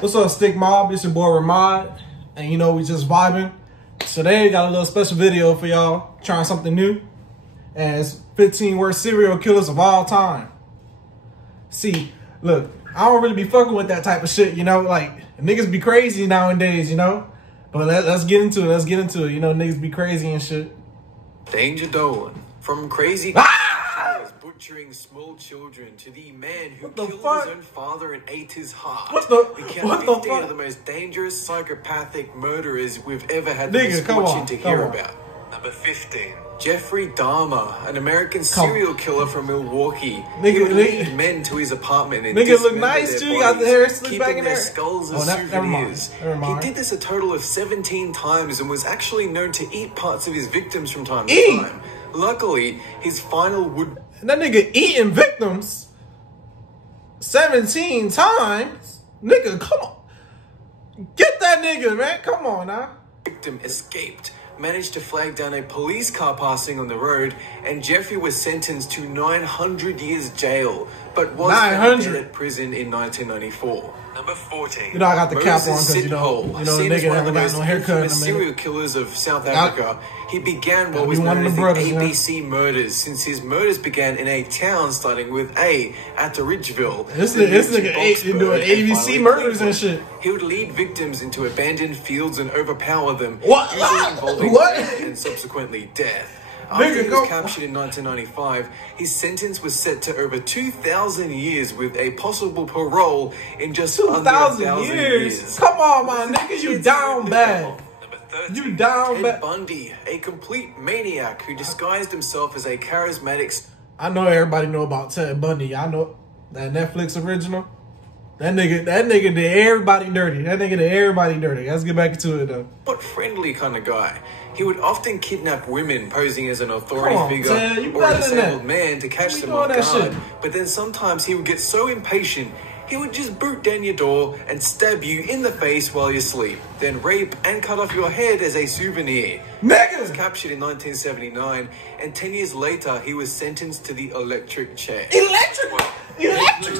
What's up, Stick Mob? It's your boy Ramad, and you know we just vibing. Today got a little special video for y'all, trying something new, and it's 15 worst serial killers of all time. See, look, I don't really be fucking with that type of shit, you know, like niggas be crazy nowadays, you know. But let's get into it. Let's get into it. You know, niggas be crazy and shit. Danger Dolan, from crazy butchering small children to the man who killed his own father and ate his heart. Became 15 of the most dangerous psychopathic murderers we've ever had the misfortune to hear about. Number 15. Jeffrey Dahmer, an American serial killer from Milwaukee. He would lead men to his apartment and look nice too. You got the hair slicked back in there. Keeping their skulls as souvenirs. He did this a total of 17 times and was actually known to eat parts of his victims from time to time. Luckily, his final would... And that nigga eating victims 17 times? Nigga, come on. Get that nigga, man. Come on now. Victim escaped, managed to flag down a police car passing on the road, and Jeffrey was sentenced to 900 years jail, but was found dead at prison in 1994. Number 14. You know I got the cap on because you know the nigga haven't got no haircut in a serial killers of South Africa. He began what was known as the ABC murders, since his murders began in a town starting with A at the Ridgeville. This nigga doing ABC murders and shit. He would lead victims into abandoned fields and overpower them, usually involving death and subsequently death. After he was captured in 1995, his sentence was set to over 2,000 years with a possible parole in just under 1,000 years. Come on, my nigga, you down bad. You down bad. Ted Bundy, a complete maniac who disguised himself as a charismatic... I know everybody know about Ted Bundy. I know that Netflix original. That nigga did everybody dirty. Let's get back into it though. But friendly kind of guy. He would often kidnap women posing as an authority figure or a disabled man to catch them off guard. But then sometimes he would get so impatient, he would just boot down your door and stab you in the face while you sleep. Then rape and cut off your head as a souvenir. Nigga! He was captured in 1979, and 10 years later, he was sentenced to the electric chair. Electric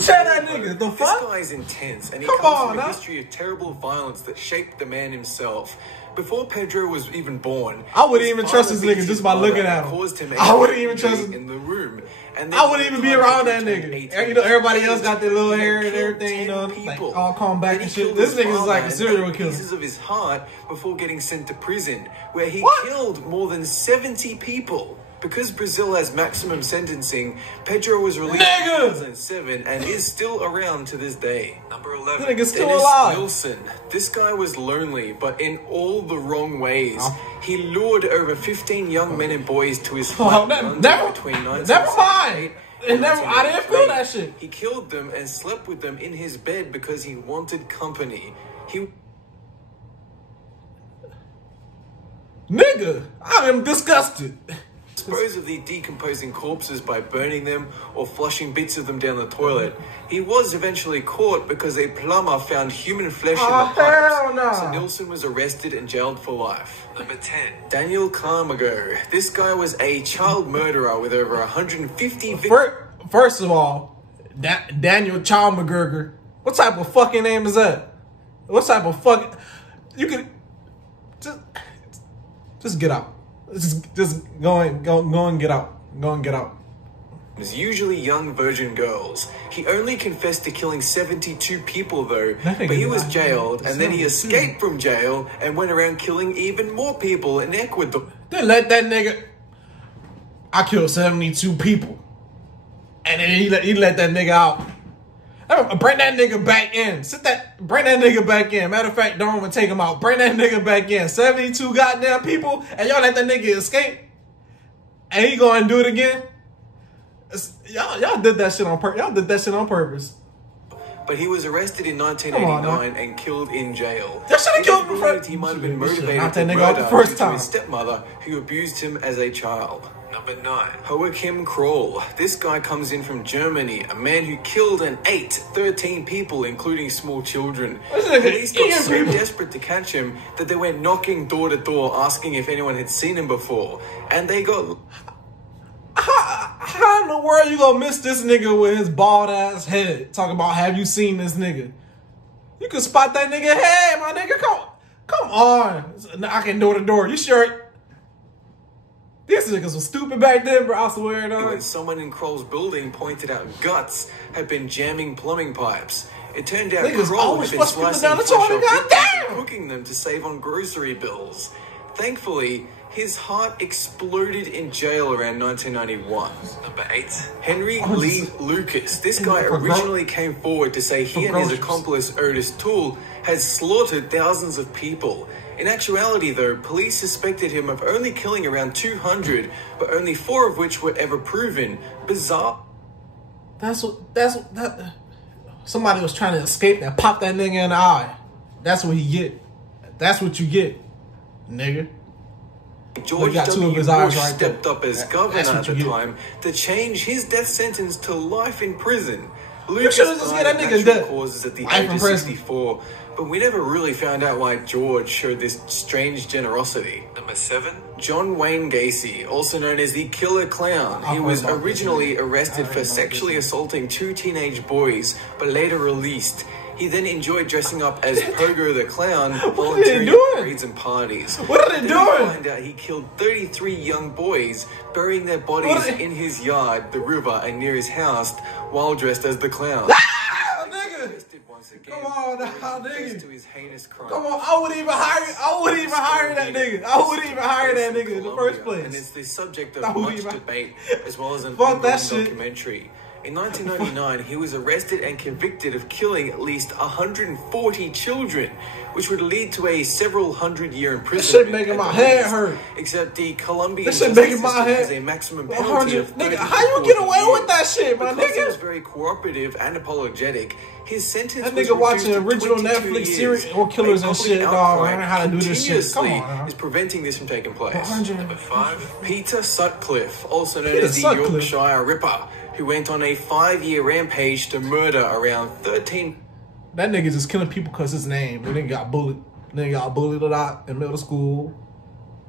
chair, that nigga. The fuck? This guy is intense, and he comes from a history of terrible violence that shaped the man himself. Before Pedro was even born, I wouldn't even trust this nigga just by looking at him. I wouldn't even trust him in the room. And I wouldn't even be around that nigga. You know, everybody else got their little hair and everything, you know, like all calm back and shit. This nigga's like a serial killer. Pieces of his heart before getting sent to prison, where he killed more than 70 people. Because Brazil has maximum sentencing, Pedro was released in 2007 and is still around to this day. Number 11. Dennis Wilson. This guy was lonely, but in all the wrong ways. He lured over 15 young men and boys to his flat between 1978 and I didn't feel that shit. He killed them and slept with them in his bed because he wanted company. Nigga, I am disgusted. Dispose of the decomposing corpses by burning them or flushing bits of them down the toilet. He was eventually caught because a plumber found human flesh in the pipes. So Nilsson was arrested and jailed for life. Number 10. Daniel Carmago. This guy was a child murderer with over 150 victims. First of all, Daniel Chalmberger. What type of fucking name is that? What type of fucking... You could... Just get out. Just go and get out. Go and get out. Usually young virgin girls. He only confessed to killing 72 people though, but he was jailed and then he escaped from jail and went around killing even more people in Ecuador. Then let that nigga... I killed 72 people. And then he let that nigga out. Bring that nigga back in. Bring that nigga back in. Matter of fact, don't even take him out. Bring that nigga back in. 72 goddamn people, and y'all let that nigga escape. And he go and do it again. Y'all did that shit on purpose. Y'all did that shit on purpose. But he was arrested in 1989 and killed in jail. Y'all should have killed him first. He might have been motivated to murder due to his stepmother, who abused him as a child. Number 9. Joachim Kroll. This guy comes in from Germany, a man who killed and ate 13 people, including small children. Police got so desperate to catch him that they went knocking door to door asking if anyone had seen him before. And they got... How in the world you gonna miss this nigga with his bald ass head? Talking about, have you seen this nigga? You can spot that nigga head, my nigga. Come on. Knocking door to door. You sure? These niggas was stupid back then, bro. I swear, dog. When someone in Kroll's building pointed out Guts had been jamming plumbing pipes, it turned out Kroll had been slicing flesh off victims and cooking them to save on grocery bills. Thankfully, his heart exploded in jail around 1991. Number 8. Henry Lee Lucas. This guy originally came forward to say he and his accomplice Otis Toole had slaughtered thousands of people. In actuality, though, police suspected him of only killing around 200, but only 4 of which were ever proven. Bizarre. Somebody was trying to escape and pop that nigga in the eye. That's what he get. That's what you get, nigga. George W. Bush stepped up as governor at the time to change his death sentence to life in prison. Lucas died of natural causes at the age of 64, but we never really found out why George showed this strange generosity. Number 7. John Wayne Gacy, also known as the Killer Clown. He was originally arrested for sexually assaulting 2 teenage boys, but later released. He then enjoyed dressing up as Pogo the Clown, volunteering at parades and parties. What are they doing? Find out he killed 33 young boys, burying their bodies in his yard, the river, and near his house, while dressed as the clown. Come on, nigga. To his heinous crime. Come on, I wouldn't even hire that nigga. I wouldn't even hire that nigga in the first place. And it's the subject of much debate, as well as an ongoing documentary. In 1999, he was arrested and convicted of killing at least 140 children, which would lead to a several hundred-year imprisonment. This shit making my head hurt. Except the Colombian justice system has a maximum penalty of 30 nigga, how you get away with that shit, my nigga? Because he was very cooperative and apologetic, his sentence that nigga watching original Netflix series or killers and shit, dog. Learning how to do this shit. Come on, is preventing this from taking place. Number 5. Peter Sutcliffe, also known as the Yorkshire Ripper, who went on a 5-year rampage to murder around 13. That nigga just killing people because his name. That nigga got bullied. Nigga got bullied a lot in middle school,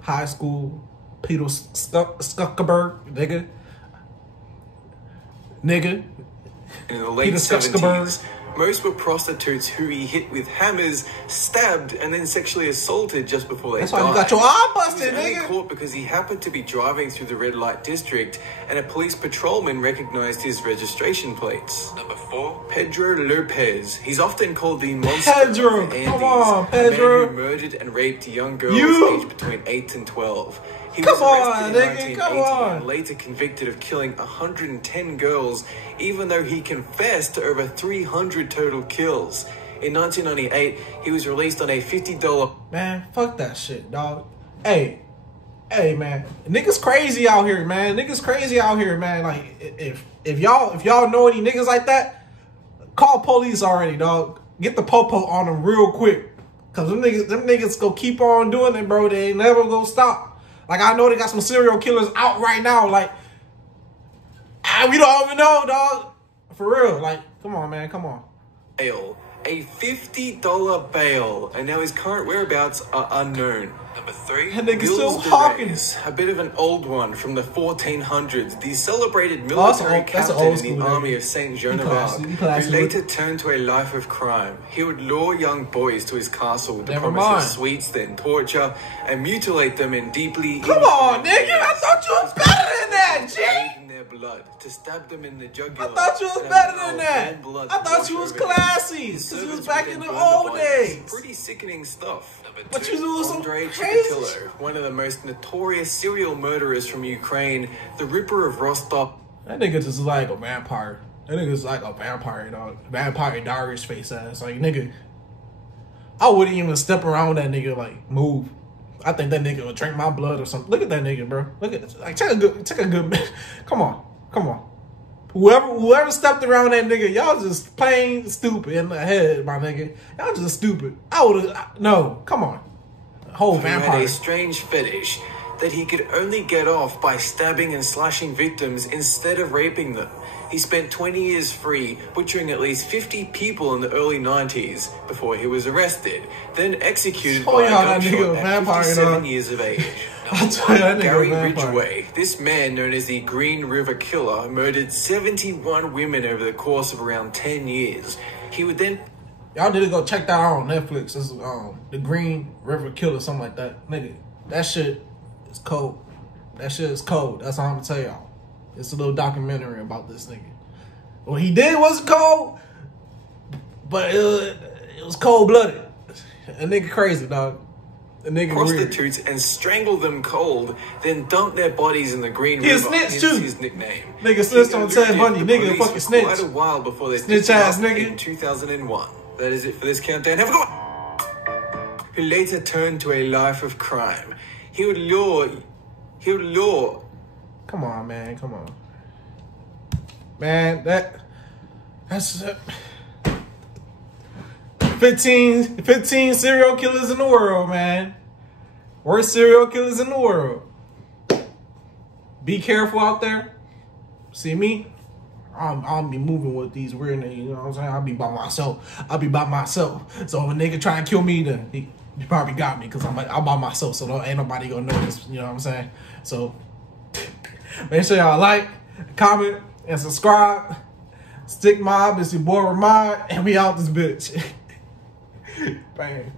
high school. Peter Scuckerberg, nigga. In the late 70s, most were prostitutes who he hit with hammers, stabbed, and then sexually assaulted just before they died. That's why you got your eye busted, nigga. He was only caught because he happened to be driving through the red light district, and a police patrolman recognized his registration plates. Number 4. Pedro Lopez. He's often called the monster of the Andes, come on, Pedro. a man who murdered and raped young girls aged between 8 and 12. He was arrested in 1980 and later convicted of killing 110 girls, even though he confessed to over 300 total kills. In 1998, he was released on a $50... Man, fuck that shit, dog. Hey, man. Niggas crazy out here, man. Niggas crazy out here, man. Like, if y'all know any niggas like that, call police already, dog. Get the popo on them real quick. Cause them niggas go keep on doing it, bro. They ain't never gonna stop. Like, I know they got some serial killers out right now. Like, we don't even know, dog. For real. Like, come on, man. Come on. A $50 bail. And now his current whereabouts are unknown. Number 3. That nigga's still talking. A bit of an old one from the 1400s. The celebrated military captain in the army of Saint Joan of Arc, who later turned to a life of crime. He would lure young boys to his castle to promise them sweets, then torture, and mutilate them in deeply... Come on, nigga! I thought you was better than that, G! Blood to stab them in the jugular. I thought you was better than that. I thought you was classy because you was back in the old days. Pretty sickening stuff. But you was some crazy. One of the most notorious serial murderers from Ukraine, the Ripper of Rostov. That nigga just like a vampire. That nigga's like a vampire, dog. Vampire Diaries face ass. Like, nigga, I wouldn't even step around that nigga, like, move. I think that nigga would drink my blood or something. Look at that nigga, bro. Look at, like, take a good. Come on. Whoever stepped around that nigga, y'all just plain stupid in the head, my nigga. Y'all just stupid. No, come on. Whole vampire. He had a strange fetish that he could only get off by stabbing and slashing victims instead of raping them. He spent 20 years free, butchering at least 50 people in the early 90s before he was arrested, then executed by a gunshot at 57 years of age. Gary Ridgway, this man known as the Green River Killer, murdered 71 women over the course of around 10 years. He would then... Y'all need to go check that out on Netflix. It's the Green River Killer, something like that. Nigga, that shit is cold. That shit is cold. That's all I'm gonna tell y'all. It's a little documentary about this nigga. What he did wasn't cold, but it was cold-blooded. A nigga crazy, dog. A nigga prostitutes weird. And strangle them cold, then dump their bodies in the Green River. He snitched too. His nickname. Nigga snitched on Ted Bundy. Nigga fucking snitch. Quite a while before they snitch ass nigga. In 2001. That is it for this countdown. Have a good one. Who later turned to a life of crime. He would lure. Come on, man. Come on. Man, that's 15 serial killers in the world, man. Worst serial killers in the world. Be careful out there. See me? I'll be moving with these weird niggas, you know what I'm saying? I'll be by myself. So if a nigga try and kill me, then he probably got me because I'm by myself. So ain't nobody gonna notice, you know what I'm saying? So make sure y'all like, comment, and subscribe. Stick Mob, it's your boy Ramad, and we out this bitch. Bang.